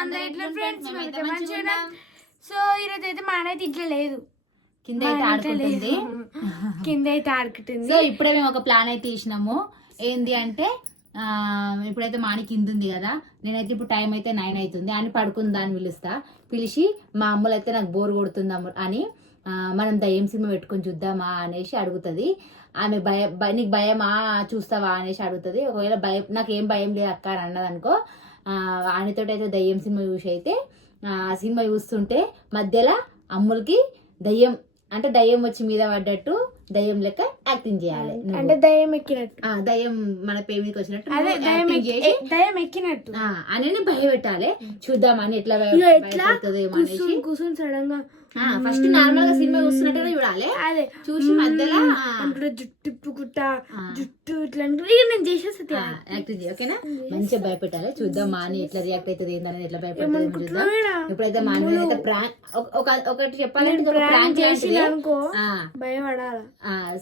అందరూ ఇట్లా ఫ్రెండ్స్ మంచిగా. సో ఈరోజు అయితే మా అయితే ఇట్లా లేదు. కింద అయితే ఆడుకుంటుంది. కింద అయితే ఆడుకుంటుంది. సో ఇప్పుడే మేము ఒక ప్లాన్ అయితే తీసినాము. ఏంది అంటే ఇప్పుడైతే మాని కింద ఉంది కదా. నేనైతే ఇప్పుడు టైం అయితే నైన్ అవుతుంది. అని పడుకుందా అని పిలుస్తా. పిలిచి మా అమ్మలు అయితే నాకు బోర్ కొడుతుంది అని మనం దయ్యం సినిమా పెట్టుకొని చూద్దామా అనేసి అడుగుతుంది. ఆమె భయ నీకు భయమా? చూస్తావా? అనేసి అడుగుతుంది. ఒకవేళ భయం నాకు ఏం భయం లేదు అక్క అని అన్నది అనుకో ఆయనతో అయితే దయ్యం సినిమా చూసి అయితే ఆ సినిమా చూస్తుంటే మధ్యలో అమ్ములకి దయ్యం అంటే దయ్యం వచ్చి మీద పడ్డట్టు దయ్యం లెక్క యాక్టింగ్ చేయాలి. అంటే దయ్యం ఎక్కినట్టు. ఆ, దయ్యం మన పేరు మీదకి వచ్చినట్టు అదే దయ్యం చేసి ఎక్కినట్టు. ఆ, అనేది భయపెట్టాలి. చూద్దామని ఎట్లా భయపడుతుందేమో కూర్చొని సడన్గా ఫస్ట్ నార్మల్గా సినిమా చూస్తున్నట్టుగా చూడాలి. అదే. చూసి మధ్యలో అంటే జుట్టు తిప్పుకుంటా ఆ. జుట్టు ఇట్లా నేను చేయి ఓకేనా? మంచిగా భయపెట్టాలి. చూద్దాం మాని ఎట్లా రియాక్ట్ అవుతుంది ఏంటనేది ఎట్లా భయపడుతుంది చూద్దాం. ఇప్పుడైతే మాని అయితే ప్రాంక్ ఒకటి చెప్పాలంటే ప్రాంక్ చేసి అనుకో భయపడాల?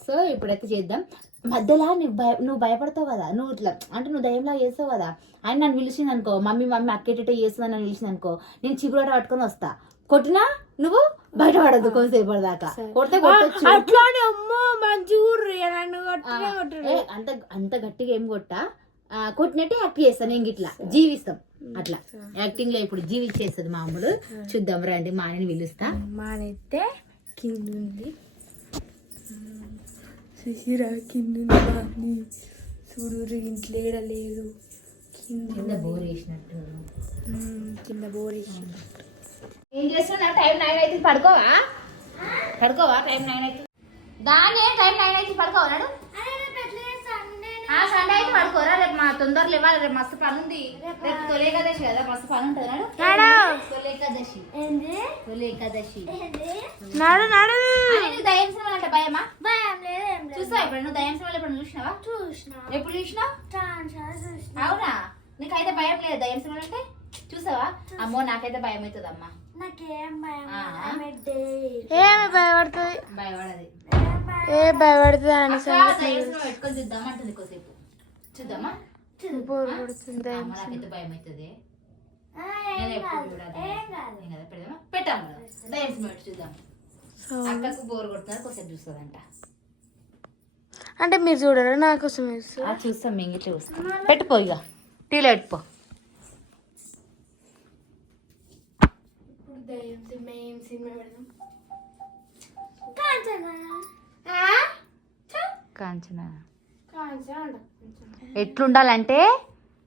సో ఇప్పుడైతే చేద్దాం. మధ్యలో నువ్వు భయ నువ్వు భయపడతావు కదా నువ్వు ఇట్లా అంటే నువ్వు దయ్యంలా చేస్తావు కదా ఆయన నన్ను పిలిచింది అనుకో మమ్మీ మమ్మీ అక్కేటట్టు చేస్తుంది నన్ను పిలిచింది అనుకో నేను చిగురాట పట్టుకొని వస్తా. కొట్టినా నువ్వు బయటపడద్దు కొంతసేపు దాకా కొడితే అట్లానే అమ్మో మంచి అంత అంత గట్టిగా ఏం కొట్టా? కొట్టినట్టే యాక్ట్ చేస్తాను ఇంక ఇట్లా జీవిస్తాం. అట్లా. యాక్టింగ్లో ఇప్పుడు జీవించేస్తుంది మామూలు. చూద్దాం రండి మా ఆయనని పిలుస్తా. మానైతే కింద ఉంది సుశీరా కింద ఉంది చూడు ఇంట్లో లేదు. కింద బోర్ వేసినట్టు. కింద బోరేసి ఏం చేస్తున్నా టైం నైన్ అయితే పడుకోవా? పడుకోవా? టైం నైన్ అయితే దానే టైం నైన్ అయితే పడుకోవాడు సండే అయితే పడుకోరా? రేపు మా తొందరలో ఇవ్వాలి రేపు మస్తు పని ఉంది. రేపు తొలి ఏకాదశి కదా మస్తు పని ఉంటుంది నాడు. తొలి ఏకాదశి. తొలి ఏకాదశి. నాడు నాడు. నువ్వు దయ్యం సినిమాలు అంటే భయమా? చూసావా ఇప్పుడు నువ్వు దయ్యం సినిమాలు ఎప్పుడు చూసినావా? చూసిన. ఎప్పుడు చూసినావు? అవునా? నీకైతే భయం లేదు దయ్యం సినిమాలు అంటే? చూసావా? అమ్మో నాకైతే భయం అవుతుంది అమ్మా. ఏమి భయపడుతుంది? ఏ భయపడుతుంది అని పెట్టుకొని కొద్దిసేపు. చూద్దామా? బోర్ కొడుతుంది నాకైతే భయం అవుతుంది పెట్టాము చూద్దాం. అక్కకు బోర్ కొడుతున్నారు కొద్దిసేపు చూస్తుందంట. అంటే మీరు చూడరా? నా కోసం చూస్తారు ఆ, చూస్తాం. మేము ఇట్లా చూస్తాం పెట్టుపో ఇక టీలో పెట్టుపో దయ్యం సినిమా ఏం సినిమా పెడదాం కాంచన. కాంచనా అంట. ఎట్లుండాలంటే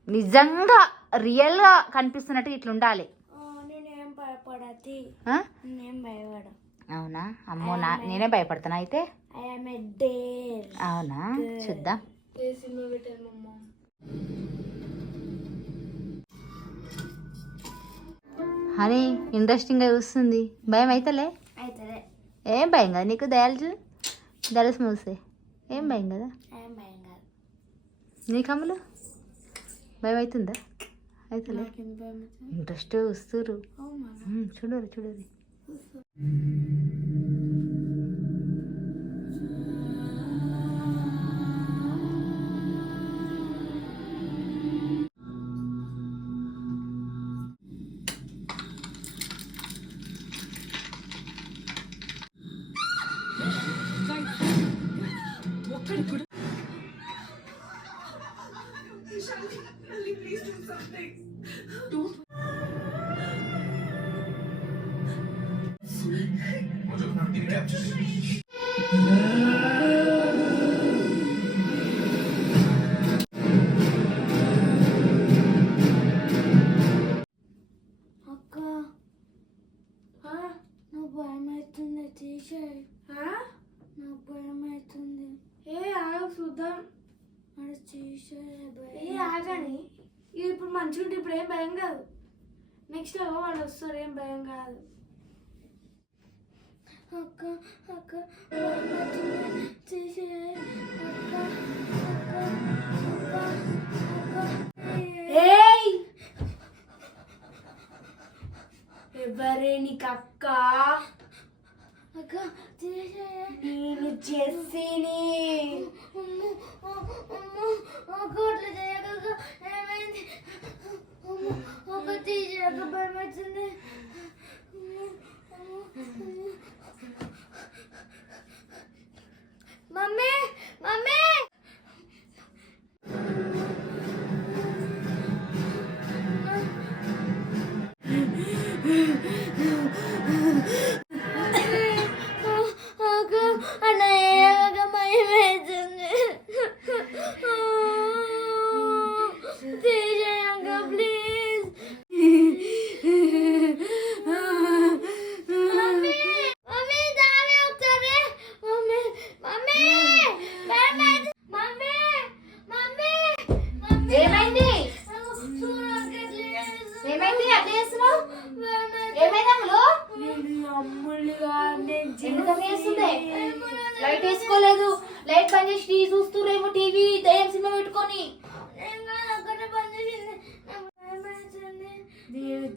నిజంగా రియల్గా కనిపిస్తున్నట్టు ఇట్లుండాలి. అవునా? అమ్మో నా నేనే భయపడతాను అయితే? అవునా? చూద్దాం. హనీ ఇంట్రెస్టింగ్గా చూస్తుంది. భయం అవుతలే ఏం భయం కదా. నీకు దయాలు చూ దళస్ మూసే ఏం భయం కదా? నీకు అమ్ములు? భయం అవుతుందా? అవుతలే ఇంట్రెస్ట్ వస్తురు చూడరు చూడరు. ఏ ఆగని. ఇప్పుడు మంచిగా ఉంటే ఇప్పుడు ఏం భయం కాదు. నెక్స్ట్ వాడు వస్తారు ఏం భయం కాదు. అక్క అక్క ఎవరే నీకు అక్క నేను జెస్సీని ఒకటి చేయక ఏమైంది ఒక టీచర్ భయం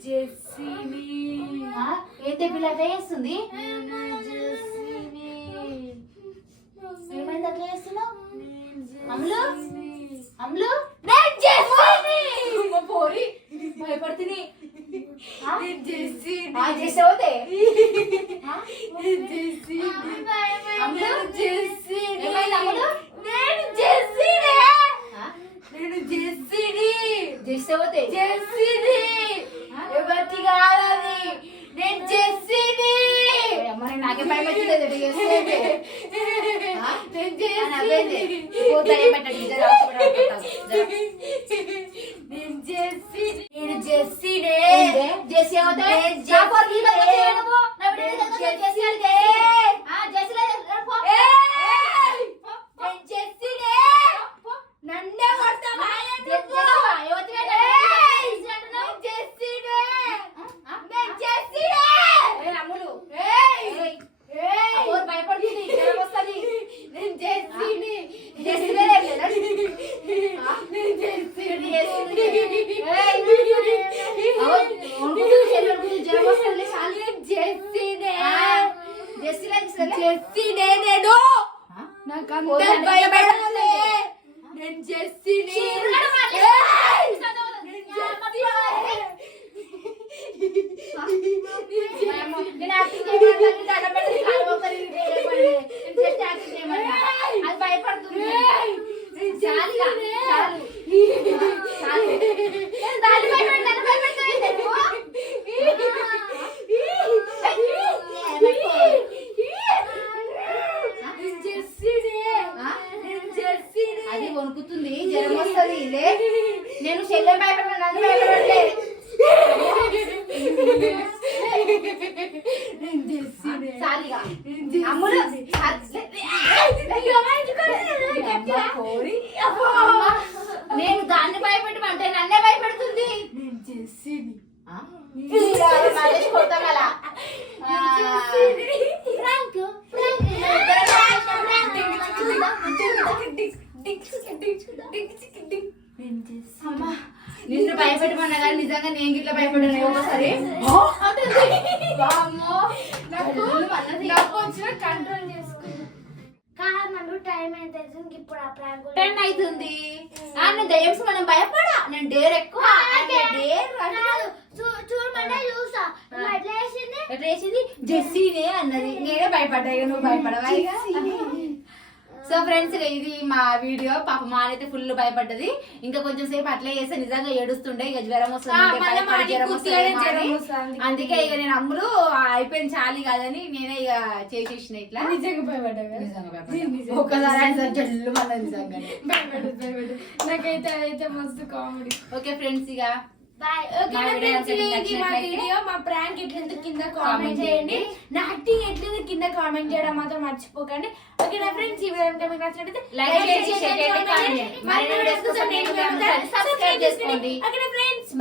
జెస్సీని ఆ, ఏంటి పిల్ల చేస్తుంది నేను జెస్సీని ఏమైంది అట్లా చేస్తున్నావు నేను అమ్ములు? జెస్సీని. అమ్ములు నేను జెస్సీని అమ్మ పోరి భయపడుతుంది ఆ? నేను జెస్సీని ఆ, చేసావుతే ఆ? నేను జెస్సీని అమ్ములు? నేను జెస్సీని ఏమైంది అమ్ములు? నేను జెస్సీని ఆ? నేను జెస్సీని చేసావుతే జెస్సీని ఎవరికి కాదని నేను జెస్సీని అమ్మ నేను నాకే భయం వచ్చింది ఎదుటి చేస్తే ఆ? నేను ఆ, నవ్వేంది? జెస్సీని ఓ దయ్యం పెట్టండి, జర హాస్పిటల్ పట్టుకుంటావు. జర. నేను జెస్సీని నేను జెస్సీనే ఏందే? జెస్సీ అవుతే? నేను నా పోరు నీ దగ్గర జెస్సీ. చేయను పో. నా బిడ్డ నీ దగ్గర నేను జెస్సీ అంటే. జెస్సీ. ఆ, జెస్సీ లేదు, రా పో. ఏయ్! పో, పో, నేను జెస్సీనే పో. నన్నే కొడతావా జె- జెస్సీవా? యువతి వేట ఏయ్! జెస్సీ అంటున్నావు? నేను జెస్సీనే ఆ? నేను జెస్సీనే ఏ, అమ్ములు. ఏయ్! ఏయ్, ఏయ్! ఆ పోరు భయపడుతుంది, జ్వరం వస్తది. నేను జెస్సీని జెస్సీ లేదు, లేదా? ఆ? నేను జెస్సీని జెస్సీ. ఏయ్, అవో, వణుకుతుంది, చెల్లి వణుకుతుంది, జ్వరం వస్తది, చాలు. నేను జెస్సీనే ఆ, జెస్సీ లేదు, సరే. జెస్సీనే నేను ఆ? నాకు పోరు అందరు భయపడాలి భయపడాలి. నేను జెస్సీని చీరలు మళ్ళీ ఏయ్! చదవదు. నేను యా, జెస్సీని ఏమో, నేను యాక్టింగ్ చేయమన్నా, నీ దండం పెట్టి కాలు మొక్కలు ఇది చేయమని. నేను జస్ట్ యాక్టింగ్ చేయమన్నా. అది భయపడుతుంది. చాలు ఇక, చాలు. చాలు. నేను దాన్ని భయపెట్టి, నన్ను భయపెడతావేంటి నువ్వు? ఆ? అది వణుకుతుంది జ్వరం వస్తుంది ఇదే నేను శల్యం భయపడిన నన్ను భయపడలే అమ్ములు నేను దాన్ని భయపెట్టమంటే నన్నే భయపెడుతుంది ఫ్రాంక్. అమ్మా, నిన్ను భయపెట్టమన్నా కానీ నిజంగా నేను గిట్ల భయపడ్డాను ఒకసారి నాకు ఇప్పుడు ఆ ప్రాంక్ టెన్ అవుతుంది నేను దయ్యంస్ మనం భయపడా? నేను డేర్ ఎక్కువ. డేర్ చూడమంటే చూసా ఎట్లా చేసింది? జెస్సీనే అన్నది. నేనే భయపడ్డా ఇక నువ్వు భయపడవా? సో ఫ్రెండ్స్ ఇది మా వీడియో పాప మానైతే ఫుల్ భయపడ్డది. ఇంకా కొంచెం సేపు అట్లే చేస్తే నిజంగా ఏడుస్తుండే. ఇక జ్వరం వస్తుంది. అందుకే ఇక నేను అమ్ములు అయిపోయింది చాలి కాదని నేనే ఇక చేసేసిన ఇట్లా. నిజంగా భయపడ్డా. ఒక్కసారి జల్లు నాకైతే అదైతే మస్తు కామెడీ. ఓకే ఫ్రెండ్స్ ఇక మా వీడియో మా నచ్చినట్లయితే వీడియో మా ప్రాంక్ ఎట్లుందో? కింద కామెంట్ చేయండి. చేయండి. నా యాక్టింగ్ ఎట్లుందో? కింద కామెంట్ చేయడం మాత్రం మర్చిపోకండి. ఓకే నా ఫ్రెండ్స్ ఈ వీడియో కనుక మీకు నచ్చినట్లయితే Like చేసి, share చేయండి. మరిన్ని videos కోసం నేను subscribe చేసుకోండి. Okay friends